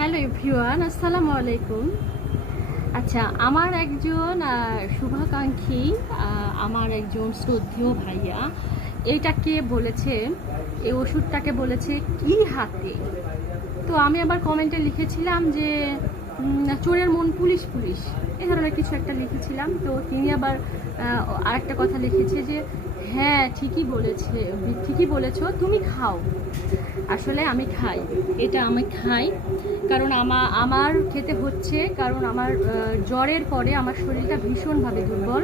Hello everyone, আসসালামু আলাইকুম। আচ্ছা, আমার একজন শুভাকাঙ্ক্ষী, আমার একজন শ্রদ্ধেয় ভাইয়া এইটাকে বলেছে, এই ওষুধটাকে বলেছে কি হাতে। তো আমি আবার কমেন্টে লিখেছিলাম যে চোরের মন পুলিশ পুলিশ, এ ধরনের কিছু একটা লিখেছিলাম। তো তিনি আবার আরেকটা কথা লিখেছে যে হ্যাঁ ঠিকই বলেছো, তুমি খাও। আসলে আমি খাই, এটা আমি খাই, কারণ আমার খেতে হচ্ছে, কারণ আমার জ্বরের পরে আমার শরীরটা ভীষণভাবে দুর্বল,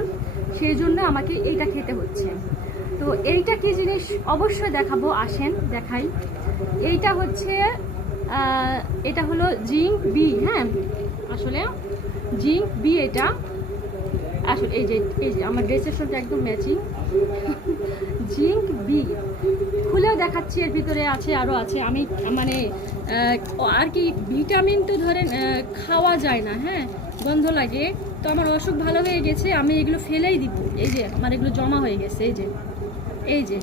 সেই জন্য আমাকে এইটা খেতে হচ্ছে। তো এইটা কি জিনিস অবশ্যই দেখাবো, আসেন দেখাই। এইটা হচ্ছে এটা হলো জিঙ্ক বি। হ্যাঁ, আসলে জিঙ্ক বি এটা। আসলে এই যে আমার ড্রেসের সাথে একদম ম্যাচিং। জিঙ্ক বি খুলেও দেখাচ্ছি, এর ভিতরে আছে, আরও আছে। আমি মানে আর কি, ভিটামিন তো ধরেন খাওয়া যায় না, হ্যাঁ, গন্ধ লাগে। তো আমার অসুখ ভালো হয়ে গেছে, আমি এগুলো ফেলেই দিব। এই যে আমার এগুলো জমা হয়ে গেছে, এই যে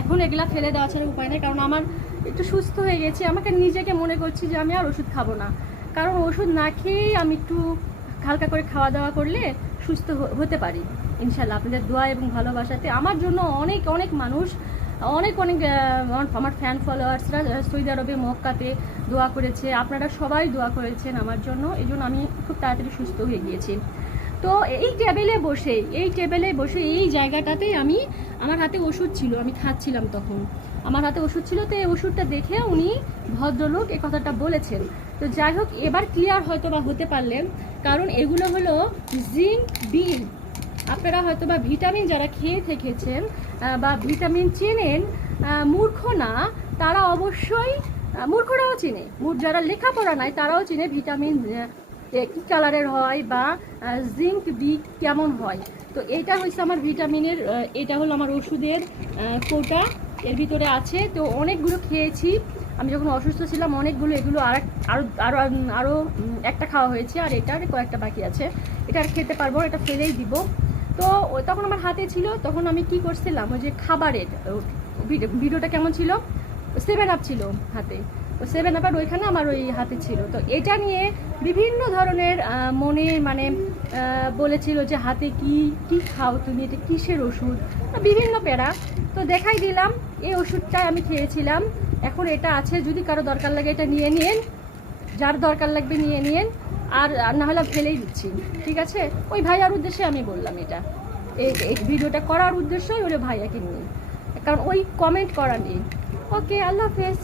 এখন এগুলা ফেলে দেওয়া ছাড়া উপায় নেই, কারণ আমার একটু সুস্থ হয়ে গেছি। আমাকে নিজেকে মনে করছি যে আমি আর ওষুধ খাবো না, কারণ ওষুধ না খেয়েই আমি একটু হালকা করে খাওয়া দাওয়া করলে সুস্থ হতে পারি ইনশাল্লাহ, আপনাদের দোয়া এবং ভালোবাসাতে। আমার জন্য অনেক অনেক মানুষ, অনেক আমার ফ্যান ফলোয়ার্সরা সৌদি আরবে মক্কাতে দোয়া করেছে, আপনারা সবাই দোয়া করেছেন আমার জন্য, এই জন্য আমি খুব তাড়াতাড়ি সুস্থ হয়ে গিয়েছি। তো এই টেবিলে বসে এই জায়গাটাতেই আমার হাতে ওষুধ ছিল, আমি খাচ্ছিলাম তখন, আমার হাতে ওষুধ ছিল। তো এই ওষুধটা দেখে উনি ভদ্রলোক এই কথাটা বলেছেন। তো যাই হোক, এবার ক্লিয়ার হয়তো বা হতে পারলেন, কারণ এগুলো হলো জিঙ্ক বি। আপনারা হয়তো বা ভিটামিন যারা খেয়ে থেকেছেন বা ভিটামিন চেনেন, মূর্খ না, তারা অবশ্যই, মূর্খরাও চেনে, যারা লেখাপড়া নাই তারাও চেনে ভিটামিন কী কালারের হয় বা জিঙ্ক বি কেমন হয়। তো এটা হচ্ছে আমার ভিটামিনের, এটা হলো আমার ওষুধের কোটা, এর ভিতরে আছে। তো অনেকগুলো খেয়েছি আমি যখন অসুস্থ ছিলাম, অনেকগুলো। এগুলো আরও একটা খাওয়া হয়েছে, আর এটার কয়েকটা বাকি আছে। এটা আর খেতে পারবো, এটা ফেলেই দিব। তো তখন আমার হাতে ছিল, তখন আমি কি করছিলাম, ওই যে খাবারের ভিডিওটা কেমন ছিল, 7 আপ ছিল হাতে, তো 7 আপ ওইখানে আমার ওই হাতে ছিল। তো এটা নিয়ে বিভিন্ন ধরনের মনে মানে বলেছিল যে হাতে কি খাও তুমি, এটা কিসের ওষুধ, বিভিন্ন প্যারা। তো দেখাই দিলাম, এই ওষুধটাই আমি খেয়েছিলাম, এখন এটা আছে, যদি কারো দরকার লাগে এটা নিয়ে নিন, যার দরকার লাগবে নিয়ে নিন, আর না হলে ফেলেই দিচ্ছি, ঠিক আছে। ওই ভাইয়ার উদ্দেশ্যে আমি বললাম এটা, এই ভিডিওটা করার উদ্দেশ্যই ওই ভাইয়াকে নিয়ে, কারণ ওই কমেন্ট করা নেই। ওকে, আল্লাহ হাফেজ।